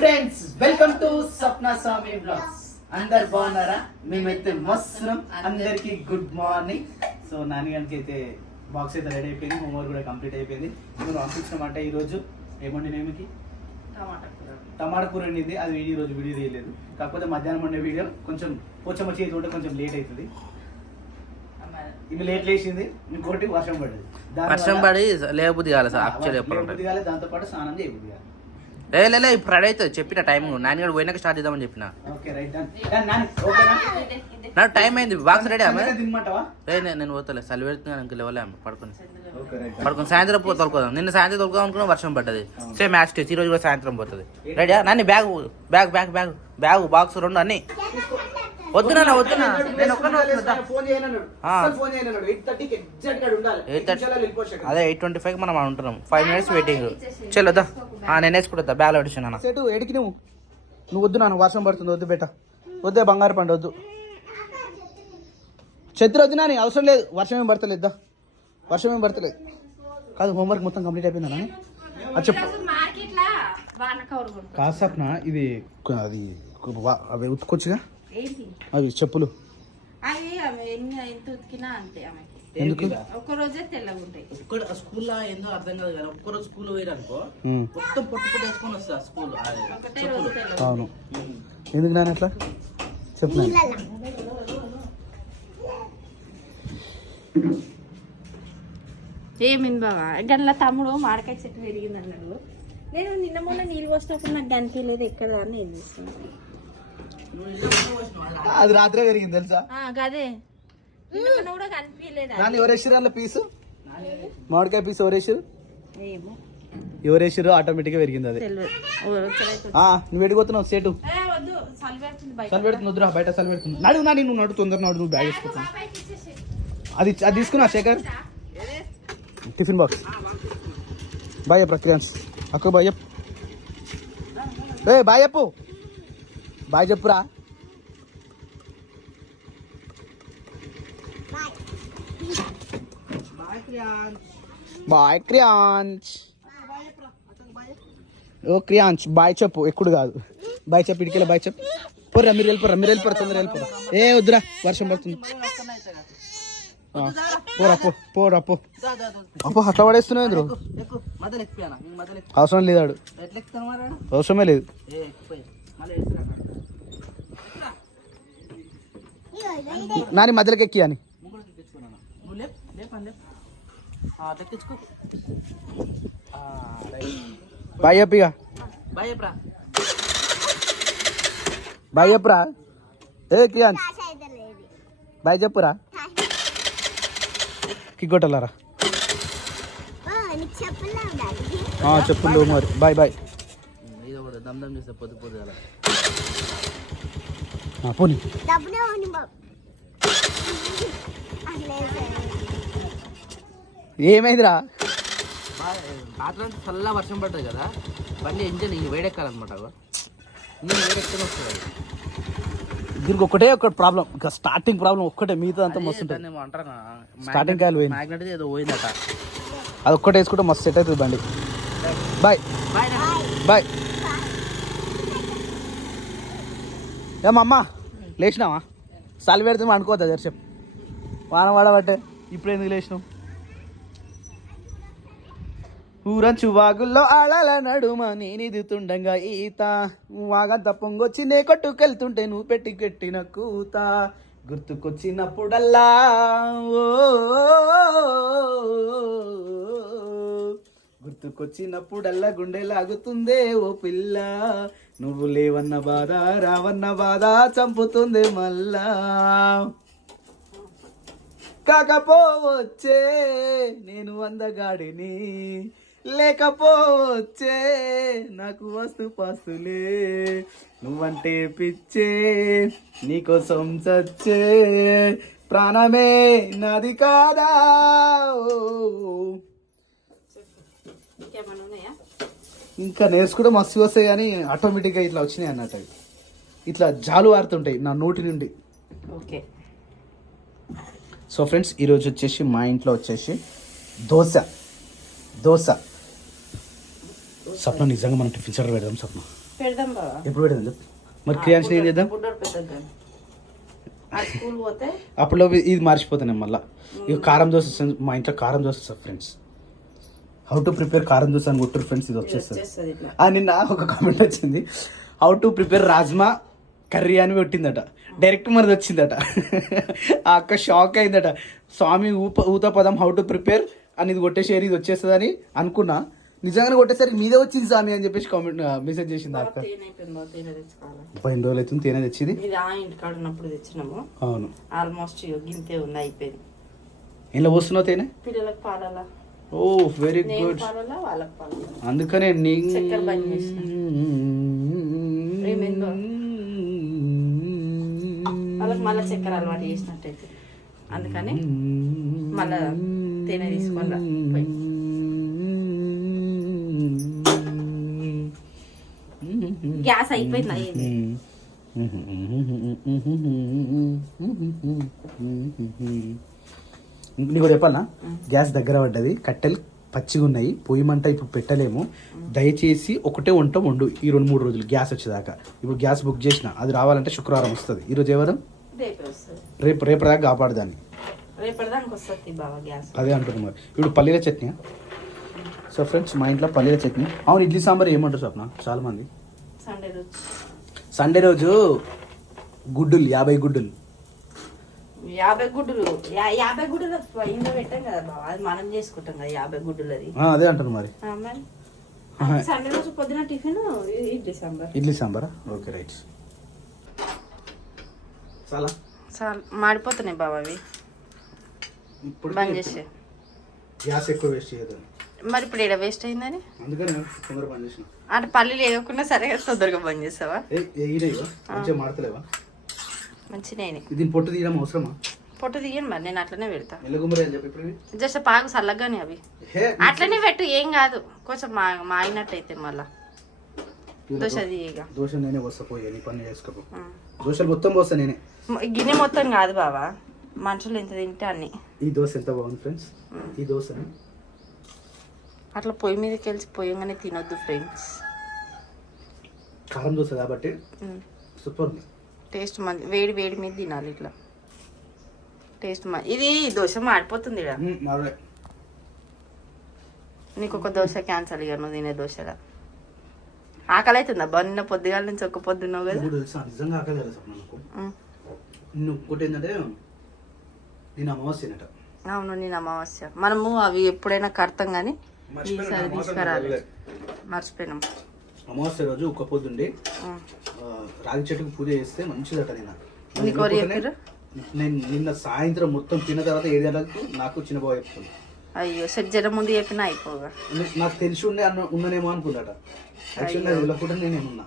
Friends, welcome to Swapna Swami blogs. అందరు బాగున్నారా? మేమైతే మస్తున్నాం. అందరికి గుడ్ మార్నింగ్. సో నాన్నగారికి అయితే బాక్స్ అయితే రెడీ అయిపోయింది, హోంవర్క్ కూడా కంప్లీట్ అయిపోయింది. మేము పంపించినమాట ఈరోజు ఏమండి నేమికి టమాటా కూర వండింది. అది ఈ రోజు వీడియో తీయలేదు, కాకపోతే మధ్యాహ్నం వండే వీడియో కొంచెం పోచమ్మ చేతి ఉంటే కొంచెం లేట్ అవుతుంది. ఇది లేట్ లేచింది, ఇంకోటి వర్షం పడ్డది. వర్షం పడి లేబుద్ది కాలేదు సార్. యాక్చువల్లీ కాలేదు, దాంతో పాటు స్నానం చేయబుద్ది కాదు. లే ఇప్పుడు రెడీ అవుతుంది చెప్పిన టైం. నాన్నగారు పోయినాక స్టార్ట్ చేద్దామని చెప్పిన. నాకు టైం అయింది. బాక్స్ రెడీ నేను పోతలే చలి పెడుతున్నాను. ఇంక లేవలే పడుకుని సాయంత్రం తొలుకోదాం. నిన్న సాయంత్రం తొలుకోదాం అనుకున్నా, వర్షం పడ్డది. సేమ్ మ్యాచ్ ఈ రోజు కూడా సాయంత్రం పోతుంది. రెడీయా నాన్న? Bag bag bag bag bag box రెండు అన్ని వద్దునా వద్దునా. నేను అదే 8:25 మనం ఉంటున్నాం. 5 minutes వెయిటింగ్. చెల్లొద్దా? నేను వేసుకుంటా బ్యాగ్ పెట్టినా. సెటు ఎడికి నువ్వు వద్దు నాన్న, వర్షం పడుతుంది. వద్దు బేట, వద్దే బంగారు పండు వద్దు. ఛత్రి వద్దు నాని, అవసరం లేదు. వర్షం ఏం పడతలేద్దా, వర్షం ఏం పడతలేదు. కాదు, హోంవర్క్ మొత్తం కంప్లీట్ అయిపోయిందా నాని? అది చెప్పు. కాదు సప్న, ఇది అది అవి ఉతుకొచ్చుగా అవి చెప్పులు. ఎందుకు స్కూల్లో ఏందో అర్థం కాదు కదా. ఒక్కరోజు స్కూల్ పోయారనుకో మొత్తం పొట్టు పొట్టు వేసుకొని వస్తా స్కూల్. అవును, ఎందుకు నాన్న అట్లా చెప్పు. ఏమింది బావా, గట్ల తమ్ముడు మామిడికాయ చెట్టు పెరిగింది అన్నాడు. నేను నిన్న మొన్న నీళ్ళు పోసినప్పుడు నాకు కనిపించలేదు ఎక్కడ దాన్ని. ఏం చేస్తున్నాను? అది రాత్రే పెరిగింది తెలుసా? అదే కూడా కనిపించలేదు. ఎవరేసారు అలా పీసు, మామిడికాయ పీసు ఎవరేసారు? ఏమో ఎవరేసారు, ఆటోమేటిక్ గా పెరిగింది. అది నువ్వు ఎడిపోతున్నావు సేటు? చలి పెడుతుంది, వద్దురా బయట చలి పెడుతుంది. నడువు నా, నువ్వు నడు, తొందర నడు, నువ్వు బ్యాగ్ వేసుకుంటాను. అది అది తీసుకున్నా శేఖర్, టిఫిన్ బాక్స్. బాయ్ చెప్పు క్రియాన్స్ అక్క, బాయ్ చెప్పు. బాయ్ చెప్పు, బాయ్ చెప్పురా. బాయ్ క్రియాన్స్. ఓ క్రియాన్స్ బాయ్ చెప్పు, ఎప్పుడు కాదు. బాయ్ చెప్పు, ఇడికెళ్ళి బాయ్ చెప్పు. పోర్రా, మీరు వెళ్ళిపోరా తొందర వెళ్ళిపోరా. వద్దురా, వర్షం పడుతుంది. పోరా పోరా పో. అప్పు అట్లా పడేస్తున్నావు ఎందుకు? అవసరం లేదు, ఆడు అవసరమే లేదు. నాని మధ్యలోకి ఎక్కి అని బాయ్ చెప్పిగా. బాయ్ చెప్పురా. కియాన్ బాయ్ చెప్పురా. కిగ్గొట్టలారా చెప్పులు మరి. Bye bye. పోనీ ఏమైందిరా? చల్ల వర్షం పడుతుంది కదా, బండి ఇంజన్ వేడెక్కాలన్నమాట. వేడెక్కని వస్తుంది. దీనికి ఒకటే ఒక ప్రాబ్లం, ఇంకా స్టార్టింగ్ ప్రాబ్లం ఒక్కటే, మిగతా అంతా మస్తు స్టార్టింగ్ కాయలు పోయింది. మ్యాగ్నెట్ ఏదో పోయిందట, అది ఒక్కటే వేసుకుంటే మస్తు సెట్ అవుతుంది బండి. Bye bye. ఏమమ్మ లేచినావా? చలి పెడుతున్నా అనుకోవద్దా జర్సేపు? వాన వాడబట్టే ఇప్పుడు ఎందుకు లేచినావు? ఊరంచు వాగుల్లో ఆడాల నడుమ నేనిదుతుండగా ఈత, వాగంత పొంగొచ్చి నే కొట్టుకెళ్తుంటే నువ్వు పెట్టిన కూత, గుర్తుకొచ్చినప్పుడల్లా గుర్తుకొచ్చినప్పుడల్లా గుండె లాగుతుందే ఓ పిల్ల, నువ్వు లేవన్న బాధ రావన్న బాధ చంపుతుంది మళ్ళా, కాకపోవచ్చే నేను అందగాడిని, లేకపోవచ్చే నాకు వస్తు పాస్తులే, నువ్వంటే పిచ్చే నీకోసం చచ్చే ప్రాణమే నాది కాదా. ఇంకా నేర్చుకుంటే మస్తు వస్తాయి కానీ ఆటోమేటిక్గా ఇట్లా వచ్చినాయి అన్నట్టు. ఇట్లా జాలు వారుతుంటాయి నా నోటి నుండి. ఓకే, సో ఫ్రెండ్స్, ఈరోజు వచ్చేసి మా ఇంట్లో వచ్చేసి దోశ. స్వప్న నిజంగా మనం టిఫిన్ సెంటర్ పెడదాం స్వప్న. పెడదాం బావా. ఎప్పుడు పెడదాం చెప్పు. మరి క్రియాన్షన్ ఏం చేద్దాం? బుడ్డోడు పెద్దగా ఆ స్కూల్ పోతే అప్పుడు ఇది మర్చిపోతాను మళ్ళీ. ఇక కారం దోశ వస్తుంది. మా ఇంట్లో కారం దోశ వస్తుంది ఫ్రెండ్స్. హౌ టు ప్రిపేర్ కారం దోశ అని కొట్టురు ఫ్రెండ్స్. ఇది వచ్చేస్తుంది. వచ్చేస్తుంది ఇట్లా. నిన్న ఒక కామెంట్ వచ్చింది, how to prepare rajma curry అని పెట్టిందట. డైరెక్ట్ మనది వచ్చిందట. ఆ అక్క షాక్ అయిందట. స్వామి ఊత పదం హౌ టు ప్రిపేర్ అని ఇది కొట్టేసేరి ఇది వచ్చేస్తుంది అని అనుకున్నా. నిజంగానే కొట్టేసరికి మీదే వచ్చింది స్వామి అని చెప్పేసి కామెంట్ మెసేజ్ చేసింది ఆ అక్క. తేనె అయిపోయిందో తేనె తెచ్చుకోవాలి. 5 రోజులు అవుతుంది తేనె తెచ్చింది. ఇది ఆ ఇంటికాడ ఉన్నప్పుడు తెచ్చినాము. అవును. ఆల్మోస్ట్ గింతే ఉంది, అయిపోయింది. ఇలా వస్తున్నావు తేనె? పిల్లలకు పాలలా, ఓ వెరీ నేను గుడ్. పాలలా వాళ్ళకి పాలలా. అందుకనే చక్కెర బంద్ చేసిన. ఏమైందో వాళ్ళకి మళ్ళీ చక్కెర అలవాటు చేసినట్టయితే, అందుకని మళ్ళా తేనె తీసుకోవాలా. గ్యాస్ అయిపోయింది. అయ్యింది. నీకు చెప్పాలనా, గ్యాస్ దగ్గర పడ్డది, కట్టెలు పచ్చిగా ఉన్నాయి, పొయ్యి మంట ఇప్పుడు పెట్టలేము. దయచేసి ఒకటే వంట వండు ఈ 2-3 రోజులు గ్యాస్ వచ్చేదాకా. ఇప్పుడు గ్యాస్ బుక్ చేసిన, అది రావాలంటే శుక్రవారం వస్తుంది. ఈరోజు ఎవరు? రేపటిదాకా కాపాడు దాన్ని. రేపటిదానికి వస్తుంది బాబా గ్యాస్. అదే అంటున్నాను. మరి ఇప్పుడు పల్లీల చట్నీ. సో ఫ్రెండ్స్ మా ఇంట్లో పల్లీల చట్నీ. అవును, ఇడ్లీ సాంబార్ ఏమంటారు స్వప్న చాలా మంది? సండే రోజు గుడ్డులు 50 గుడ్డులు 50 గుడ్డులు 50 గుడ్డులు ఇంట్లో పెట్టాం కదా బాబా, అది మనం చేసుకుంటాం కదా 50 గుడ్డులు. అది అదే అంటారు మరి. సండే రోజు పొద్దున టిఫిన్ ఇడ్లీ సాంబార్. ఇడ్లీ సాంబారా? Okay right. చాలా మాడిపోతున్నాయి బాబా అవి. ఇప్పుడు బంద్ చేసే. గ్యాస్ ఎక్కువ వేస్ట్ చేయదు మరి ఇప్పుడు ఇక్కడ వేస్ట్ అయిందని అందుకని తొందరగా బంద్ చేసిన. అంటే పల్లీలు వేయకుండా సరే తొందరగా బంద్ చేస్తావా? మంచిగా మాడతలేవా? మంచిగా దీని పొట్టు తీయడం అవసరమా? పొట్టు తీయను మరి, నేను అట్లనే పెడతా. ఎల్లగుమ్మరి అని చెప్పి ఇప్పుడు జస్ట్ పాగు చల్లగానే అవి అట్లనే పెట్టు, ఏం కాదు. కొంచెం మాగినట్టయితే మళ్ళా దోశ తీయగా. దోశ నేనే వస్తా, పోయి నీ పని చేసుకోపో. దోశలు మొత్తం పోస్తా నేనే. గిన్నె మొత్తం కాదు బాబా, మనుషులు ఎంత తింటే అన్ని. ఈ దోశ ఎంత బాగుంది ఫ్రెండ్స్. ఈ దోశని అట్లా పొయ్యి మీదకి వెళ్ళి పోయంగానే తినొద్దు ఫ్రెండ్స్. కారం దోశ కాబట్టి సూపర్ టేస్ట్ మంచి. వేడి వేడి మీద తినాలి ఇట్లా, టేస్ట్ మంచి. ఇది దోశ మాడిపోతుంది ఇక. నీకు ఒక దోశ క్యాన్సల్ ఇక, నువ్వు తినే దోశగా. ఆకలి అవుతుందా బా? నిన్న పొద్దుగాల నుంచి ఒక్క పొద్దున్నావు కదా. నిజంగా ఆకలి తెలుసు నాకు. ఇంకోటి ఏంటంటే నేను అమావాస్యనట. అవును, నేను అమావాస్య. మనము అవి ఎప్పుడైనా కడతాం కానీ ఈసారి తీసుకురాలి, మర్చిపోయినాం. అమావాస్య రోజు ఒక్క పొద్దుండి రాగి చెట్టుకు పూజ చేస్తే మంచిదట. నేను నిన్న సాయంత్రం మొత్తం తిన్న తర్వాత 7 గంటలకు నాకు చిన్న బాబు చెప్తుంది. అయ్యో సెట్ జర ముందు చెప్పినా అయిపోగా. నాకు తెలిసి ఉండే ఉన్నానేమో అనుకున్నాట. యాక్చువల్గా వెళ్ళకుండా నేనేమున్నా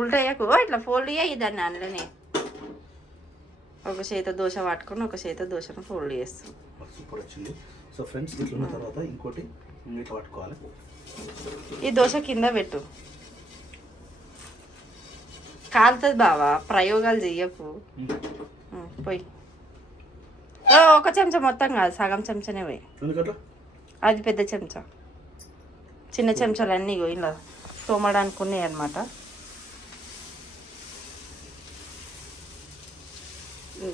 ఉల్టయ్యకు ఇట్లా ఫోల్డ్ అయ్యి దాన్ని అందులోనే ఒక చేత దోశ పట్టుకొని ఒక చేత దోశను ఫోల్డ్ చేస్తాం. సూపర్ వచ్చింది. సో ఫ్రెండ్స్ ఇట్లున్న తర్వాత ఇంకోటి ఇట్లా పట్టుకోవాలి. ఈ దోశ కింద పెట్టు, కాలుతుంది బావా, ప్రయోగాలు చెయ్యకు. పోయి ఒక చెంచా మొత్తం కాదు, సగం చెంచానే పోయి. అది పెద్ద చెంచా, చిన్న చెంచాలు అన్నీ ఇలా తోమడానికి ఉన్నాయి అన్నమాట.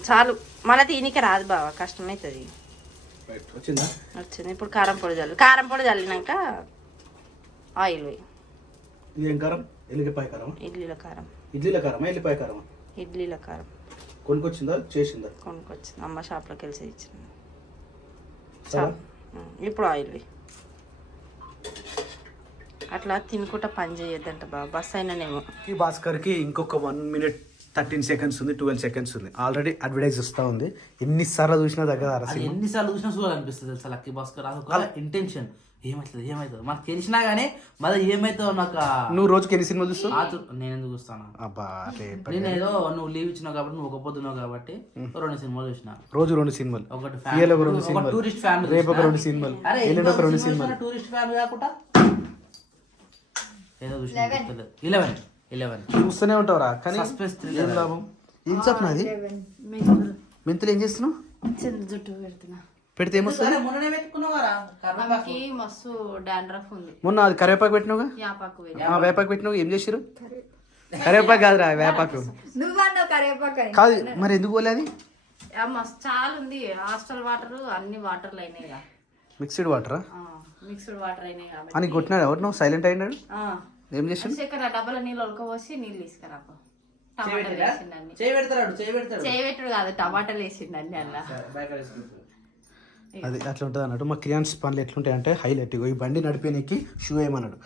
చాలు, మళ్ళీ దీనికి రాదు బావా, కష్టమవుతుంది. వచ్చింది. ఇప్పుడు కారం పొడి చల్లు. కారం పొడి చల్లినాక ఆయిల్ వేయి. ఇదేం కారం? ఎల్లిపాయ కారం. ఇడ్లీల కారం. ఇడ్లీల కారమా ఎల్లిపాయ కారమా? ఇడ్లీల కారం. కొనుక్కొచ్చిందా చేసిందా? కొనుక్కొచ్చింది, అమ్మ షాప్లోకి వెళ్ళి ఇచ్చింది. ఇప్పుడు ఆయిల్ వేయి. అట్లా తినుకుంటా పని చేయొద్దంట బాబా, బస్ అయినానేమో. ఈ భాస్కర్కి ఇంకొక 1 minute 13 seconds ఉంది, 12 seconds ఉంది. ఆల్రెడీ అడ్వర్టైజ్ వస్తూ ఉంది. ఎన్నిసార్లు చూసినా దగ్గర ఎన్నిసార్లు చూసినా చూడాలనిపిస్తుంది తెలుసా లక్కీ భాస్కర్. అదొక ఇంటెన్షన్. ఏమవుతుంది మనకు తెలిసినా గానీ మళ్ళీ ఏమైతుందో నాకు. నువ్వు రోజుకి ఎన్ని సినిమాలు చూస్తావు? నేను ఎందుకు చూస్తాను? అబ్బా నేను ఏదో నువ్వు లీవ్ ఇచ్చినావు కాబట్టి, నువ్వు ఒక పొద్దున్నావు కాబట్టి 2 సినిమాలు చూసిన. రోజు 2 సినిమాలు. ఒకటి టూరిస్ట్ ఫ్యామిలీ, రేపు ఒక 2 సినిమాలు, ఎల్లుండి ఒక 2 సినిమాలు. టూరిస్ట్ ఫ్యామిలీ కాకుండా ఏదో చూసిన 11 చూస్తూనే ఉంటావురా. కానీ ఏం లాభం? ఏం చెప్పినది? మెంతులు ఏం చేస్తున్నావు? జుట్టు పెడుతున్నా. పెడితే ఏమొస్తుంది? మొన్ననే పెట్టుకున్నావారా కర్ణాటక ఆమెకి మస్తు డాండ్రఫ్ ఉంది. మొన్న అది కరివేపాకు పెట్టినావుగా, యాపాకు వేడి. వేపాకు పెట్టినావు, ఏం చేసిరు? కరివేపాకు కాదురా, వేపాకు నువ్వన్నావు కరివేపాకు అని. కాదు, మరి ఎందుకు పోలే అది? మస్తు చాలా ఉంది. హాస్టల్ వాటర్ అన్ని వాటర్లు అయినాయి కదా, మిక్స్డ్ వాటరా మిక్స్డ్ వాటర్ అయినాయి అని కాబట్టి. కొట్టినాడు. ఎవరు నువ్వు సైలెంట్ అయినాడు? ఏం చేసిండు? ఇక్కడ డబ్బల నీళ్ళు ఉడకపోసి నీళ్ళు తీసుకురా. టమాటాలు వేసిండు అన్ని. చేయి పెడతాడు చేయబెట్టుడు కాదు, టమాటాలు వేసిండు అన్ని అలా. అది అట్లా ఉంటుంది అన్నట్టు. మా క్రియాన్స్ పనులు ఎట్లుంటాయి అంటే హైలైట్. ఈ బండి నడిపేనికి షూ వేయమన్నాడు.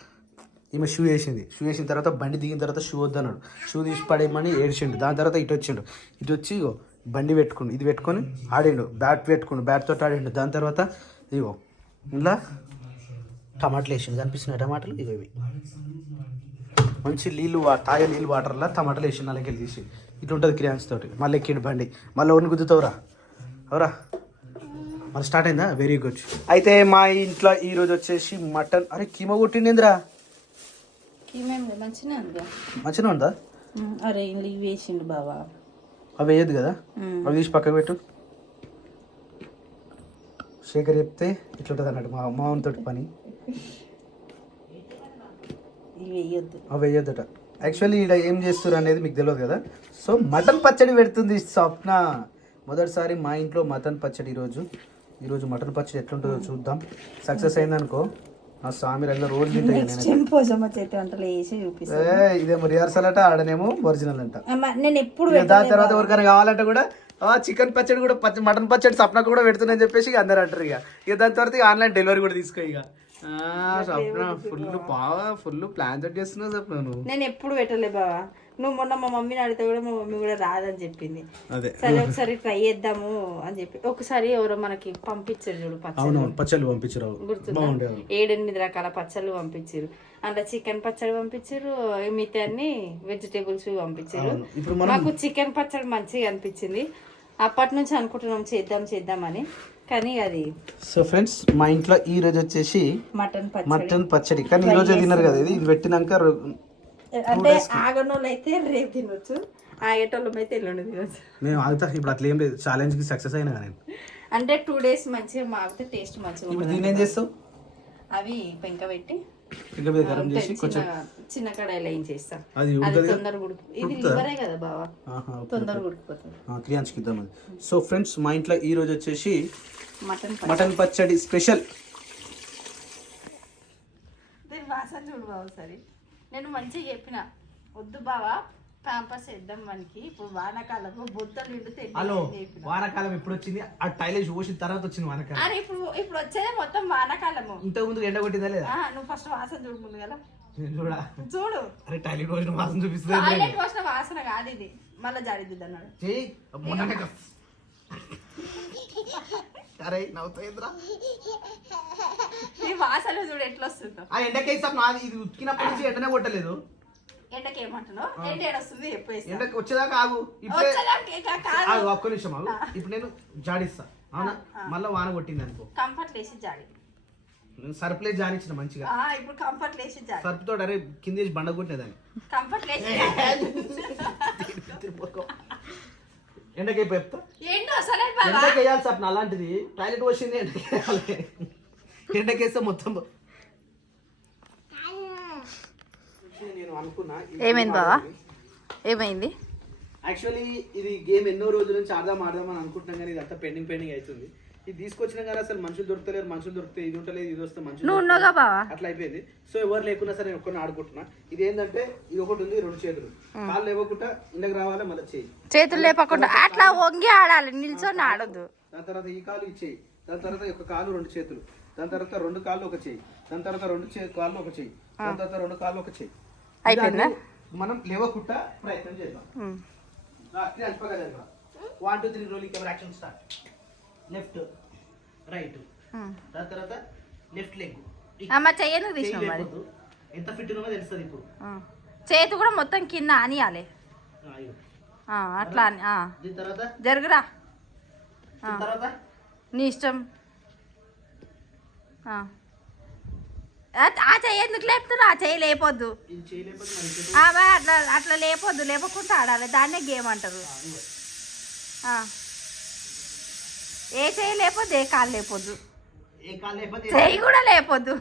ఈమె షూ వేసింది. షూ వేసిన తర్వాత బండి దిగిన తర్వాత షూ వద్దన్నాడు. షూ తీసి పడేయమని ఏడ్చిండు. దాని తర్వాత ఇటు వచ్చిండు. ఇటు వచ్చి ఇగో బండి పెట్టుకుండు, ఇది పెట్టుకొని ఆడిండు. బ్యాట్ పెట్టుకుండు, బ్యాట్తో ఆడిండు. దాని తర్వాత ఇగో ఇలా టమాటాలు వేసిండు. కనిపిస్తున్నాయి టమాటాలు? ఇగో ఇవి మంచి నీళ్ళు తాగే నీళ్ళు వాటర్లా టమాటాలు వేసిండు. అలాగే వెళ్ళి తీసి ఇటు ఉంటుంది క్రియాన్స్ తోటి. మళ్ళీ ఎక్కిండు బండి. మళ్ళీ ఎవరిని గుద్దుతావురా? అవరా మళ్ళీ స్టార్ట్ అయిందా? Very good. అయితే మా ఇంట్లో ఈరోజు వచ్చేసి మటన్. అరే కీమా కొట్టిండిందిరా. మంచిగా ఉందా? అరే ఇవి వేసిండు బావా. అవి వేయద్దు కదా, అవి తీసి పక్కకు పెట్టు. శేఖర్ చెప్తే ఇట్లుంటుంది అన్నట్టు మా మామతో పని. అవి వేయొద్దుట. యాక్చువల్లీ ఇక్కడ ఏం చేస్తారు అనేది మీకు తెలియదు కదా. సో మటన్ పచ్చడి పెడుతుంది స్వప్న. మొదటిసారి మా ఇంట్లో మటన్ పచ్చడి. ఈరోజు మటన్ పచ్చడి ఎట్లుంటుందో చూద్దాం. సక్సెస్ అయిందనుకో ఆ స్వామి రంగ రోజు తింటాయి. ఇదేమో రిహార్సల్ అట, ఆడనేమో ఒరిజినల్ అంట. నేను ఎప్పుడు దాని తర్వాత ఎవరికైనా కావాలంటే కూడా చికెన్ పచ్చడి కూడా మటన్ పచ్చడి సప్నకు కూడా పెడుతుందని చెప్పేసి అందరు అంటారు. ఇక దాని తర్వాత ఆన్లైన్ డెలివరీ కూడా తీసుకో. ఇక సప్న ఫుల్ ప్లాన్ తోటి చేస్తున్నావు సప్న. నువ్వు నేను ఎప్పుడు పెట్టలే బావా. నువ్వు మొన్న మా మమ్మీని అడిగితే కూడా మా మమ్మీ కూడా రాదని చెప్పింది. సరే ఒకసారి ట్రై చేద్దాము అని చెప్పి ఒకసారి ఎవరో మనకి పంపించారు చూడు పచ్చళ్ళు పంపించారు. గుర్తుందా? 7-8 రకాల పచ్చళ్ళు పంపించారు. అందులో చికెన్ పచ్చడి పంపించారు, మిగతా అన్ని వెజిటేబుల్స్ పంపించారు. మాకు చికెన్ పచ్చడి మంచిగా అనిపించింది. అప్పటి నుంచి అనుకుంటున్నాం చేద్దామని, కానీ అది. సో ఫ్రెండ్స్ మా ఇంట్లో ఈ రోజు వచ్చేసి మటన్ పచ్చడి. కానీ ఈ రోజే తిన్నారు కదా. ఇది పెట్టినాక అంటే ఆగనోళ్ళు అయితే రేపు తినొచ్చు, ఆగేటోళ్ళం అయితే ఎల్లుండి తినొచ్చు. నేను ఆగుతా ఇప్పుడు. అట్లా ఏం లేదు, ఛాలెంజ్ కి సక్సెస్ అయినా నేను. అంటే 2 days మంచిగా మాగితే టేస్ట్ మంచిగా. ఇప్పుడు దీని ఏం చేస్తావు? అవి పెంక పెట్టి గరం చేసి కొంచెం చిన్న కడాయిలో ఏం చేస్తా. అది తొందరగా ఇది లివరే కదా బావా, తొందరగా ఉడికిపోతుంది. క్రియాన్స్ కి ఇద్దాం అది. సో ఫ్రెండ్స్ మా ఇంట్లో ఈ రోజు వచ్చేసి మటన్ పచ్చడి స్పెషల్. వాసన చూడు బావ. సరే నేను మంచిగా చెప్పిన వద్దు బావా ప్యాంపర్స్ వేద్దాం మనకి. ఇప్పుడు వానాకాలం బొత్తలు నిండితే. హలో వానాకాలం ఎప్పుడు వచ్చింది? ఆ టైలేజ్ పోసిన తర్వాత వచ్చింది వానాకాలం. అరే ఇప్పుడు వచ్చేదే మొత్తం వానాకాలము. ఇంతకు ముందు ఎండ కొట్టిందా లేదా? నువ్వు ఫస్ట్ వాసన చూడు ముందు కదా. చూడు. అరే టాయిలెట్ పోసిన వాసన చూపిస్తుంది. టాయిలెట్ పోసిన వాసన కాదు ఇది, మళ్ళీ జాడిద్ది అన్నాడు. అరే నవ్వుతుందిరా. నీ వాసన చూడు ఎట్లా వస్తుందో. ఆ ఎండకేసాం నాది. ఇది ఉతికినప్పటి నుంచి ఎండనే కొట్టలేదు. ఎండకి ఏమంటున్నావు? ఎండ ఏడొస్తుంది చెప్పేసి. ఎండకి వచ్చేదాకా ఆగు. ఒక్క నిమిషం ఆగు. ఇప్పుడు నేను జాడిస్తా. అవునా? మళ్ళీ వాన కొట్టింది అనుకో. కంఫర్ట్ లేసి జాడి. సర్ప్లే జానిచ్చిన మంచిగా. ఇప్పుడు కంఫర్ట్ లేసి జాడి. సర్ప్ తోడు అరే కింద వేసి బండ కొట్టేదాన్ని. కంఫర్ట్ లేసి ఎండకి చెప్తా. ఎండకి వేయాలి సప్న. అలాంటిది టాయిలెట్ వచ్చింది ఎండకి. ఎండకేస్తే మొత్తం. ఏమైంది బావా? ఏమైంది? యాక్చువల్లీ ఇది గేమ్ ఎన్నో రోజుల నుంచి ఆడదాం అని అనుకుంటున్నాం, కానీ ఇది అంతా పెండింగ్ అవుతుంది. ఇది తీసుకొచ్చినా కానీ అసలు మనుషులు దొరుకుతలేరు. మనుషులు దొరికితే ఇది ఉంటలేదు, ఇది వస్తే మనుషులు అట్లా అయిపోయింది. సో ఎవరు లేకున్నా సరే నేను ఒక్కరిని ఆడుకుంటున్నా. ఇది ఏంటంటే ఇది ఒకటి ఉంది, 2 చేతులు, కాళ్ళు లేవకుండా ఇండకి రావాలి, మళ్ళీ చేతులు లేపకుండా అట్లా వంగి ఆడాలి, నిల్చొని ఆడద్దు. దాని తర్వాత ఈ కాలు ఇచ్చేయి, దాని తర్వాత ఒక కాలు 2 చేతులు, దాని తర్వాత 2 కాళ్ళు ఒక చేయి, దాని తర్వాత 2 కాళ్ళు ఒక చేయి, దాని తర్వాత 2 కాళ్ళు ఒక చేయి. మనం లేవకుండా ప్రయత్నం చేద్దాం. 1 2 3 rolling camera action start. Left right, దాని తర్వాత లెఫ్ట్ లెగ్. ఎంత ఫిట్ ఉన్నదో తెలుస్తుంది. ఇప్పుడు చేతి కూడా మొత్తం కింద అనియాలి అట్లా. దీని తర్వాత జరుగురా, తర్వాత నీ ఇష్టం. ఆ చెయ్యి ఎందుకు లేపుతున్నా? ఆ చెయ్యి లేపొద్దు, అట్లా అట్లా లేపొద్దు. లేపకుండా ఆడాలి, దాన్నే గేమ్ అంటారు. ఏ చెయ్యి లేకపోద్దు ఏ కాలు లేపొద్దు ఏ కాలు లేకపోతే చెయ్యి కూడా లేపొద్దు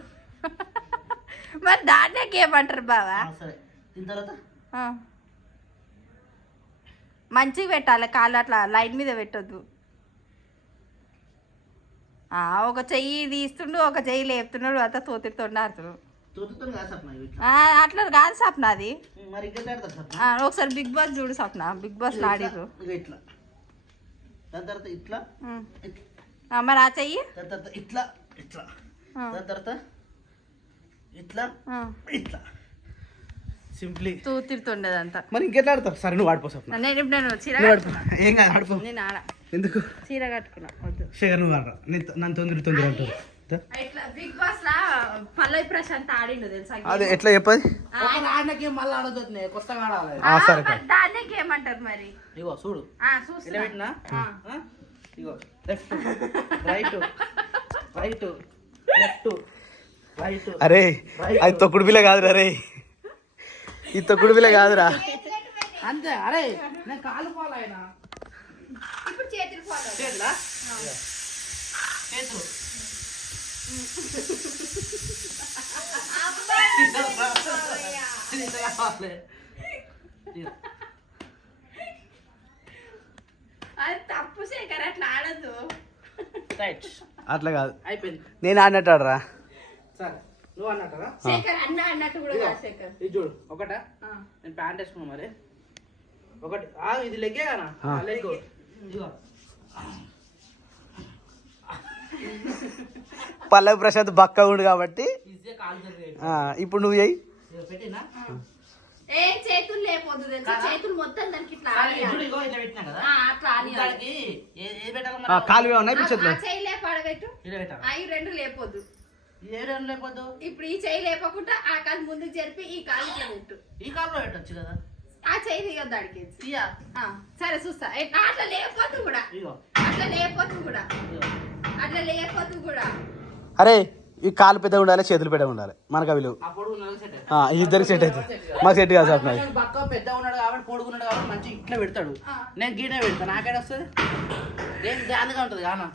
మరి దాన్నే ఏమంటారు బావా సరే దీని తర్వాత ఆ. మంచిగా పెట్టాలి కాళ్ళు అట్లా లైన్ మీద పెట్టొద్దు ఒక చెయ్యి తీస్తుండు ఒక చెయ్యి లేపుతున్నాడు అంతా తోతిడుతుండే ఆడుతున్నాడు తోతుతో కాదు సప్న ఇట్లా అట్లా కాదు సప్న అది మరి ఇంకా ఆడతారు సప్న ఒకసారి బిగ్ బాస్ చూడు సప్న బిగ్ బాస్ ఆడిరు ఇక ఇట్లా దాని తర్వాత ఇట్లా ఇట్లా. మరి ఆ చెయ్యి దాని తర్వాత ఇట్లా ఇట్లా దాని తర్వాత ఇట్లా ఇట్లా సింప్లీ తూతిడుతుండేదంతా మరి ఇంకెట్లా ఆడతారు సరే నువ్వు ఆడిపో సప్న నేను ఇప్పుడు నేను చీర నువ్వు ఆడిపో ఏం కాదు ఆడిపో నేను ఆడ ఎందుకు చీర కట్టుకున్నా వద్దు శేఖర్ నువ్వు ఆడరా నన్ను తొందర అంటారు ఇట్లా బిగ్ బాస్ లా పల్లవి ప్రశాంత్ ఆడిండు తెలుసా అదే ఎట్లా చెప్పది ఆడినకి మళ్ళీ ఆడొద్దు కొత్తగా ఆడాలి సరే దాన్నే ఏమంటారు మరి ఇగో చూడు చూస్తున్నా ఇలా పెట్టినా ఇగో left right right left right అరే అది తొక్కుడు పిల్ల కాదురా రే ఈ తొక్కుడు పిల్ల కాదురా అంతే అరే నేను కాలు పోలాయనా ఇప్పుడు చేతులు ఫాలో చేతులా చేతులు అది తప్పు శేఖర్ అట్లా ఆడద్దు రైట్ అట్లా కాదు అయిపోయింది నేను ఆడినట్టు ఆడరా సరే నువ్వు అన్నట్టరా శేఖర్ అన్నట్టు కూడా కాదు శేఖర్ ఇది చూడు ఒకటా నేను ప్యాంట్ వేసుకున్నా మరి ఒకటి ఇది లెగ్గే కదా లెగ్ ఇదిగో పల్లవి ప్రశాంత్ బక్క ఉండు కాబట్టి ఈజీగా కాలు జరిగేది ఇప్పుడు నువ్వు చెయ్యి పెట్టినా ఏ చేతులు లేకపోద్దు తెలుసా చేతులు మొత్తం దానికి ఇట్లా చూడు ఇగో ఇట్లా పెట్టినా కదా అట్లా అని దానికి ఏ పెట్టాలి మరి కాలు ఉన్నాయి పిచ్చట్లు చేయి లేప అడగట్టు ఇలా పెట్టాలి అవి రెండు లేపొద్దు ఏ రెండు లేకపోద్దు ఇప్పుడు ఈ చేయి లేపకుండా ఆ కాలు ముందుకు జరిపి ఈ కాలు ఇట్లా పెట్టు ఈ కాల్లో పెట్టచ్చు కదా ఆ చేయి తీయొద్దు అడిగి తీయా సరే చూస్తా అట్లా లేకపోతు కూడా ఇగో అట్లా లేకపోతు కూడా ఇగో అట్లా లేకపోతు కూడా అరే ఈ కాలు పెద్దగా ఉండాలి చేతులు పెద్దగా ఉండాలి మనకు అవి లేవు ఆ పొడుగు నెలకు సెట్ ఇద్దరికి సెట్ అవుతుంది మాకు సెట్ కాదు సార్ నాకు బక్క పెద్ద ఉన్నాడు కాబట్టి పొడుగున్నాడు కాబట్టి మంచిగా ఇట్లా పెడతాడు నేను గీనే పెడతాను నాకేడ వస్తుంది ఏం దానిగా ఉంటుంది కానా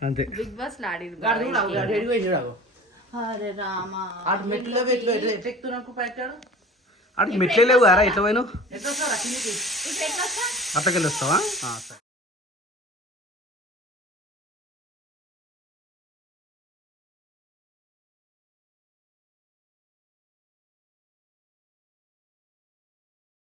అంతే బిగ్ బాస్ లాడిరు గాడు చూడు ఎడిపోయి చూడాలి అరే రామా అటు మెట్లో ఎట్లా ఎక్కుతున్నప్పుడు పెట్టాడు అటు మెట్లే లేవు కదా ఎట్లా పోయినావు ఎట్లా వస్తారు కిందికి ఇప్పుడు ఎట్లా వస్తా అట్లకెళ్ళి వస్తావా సరే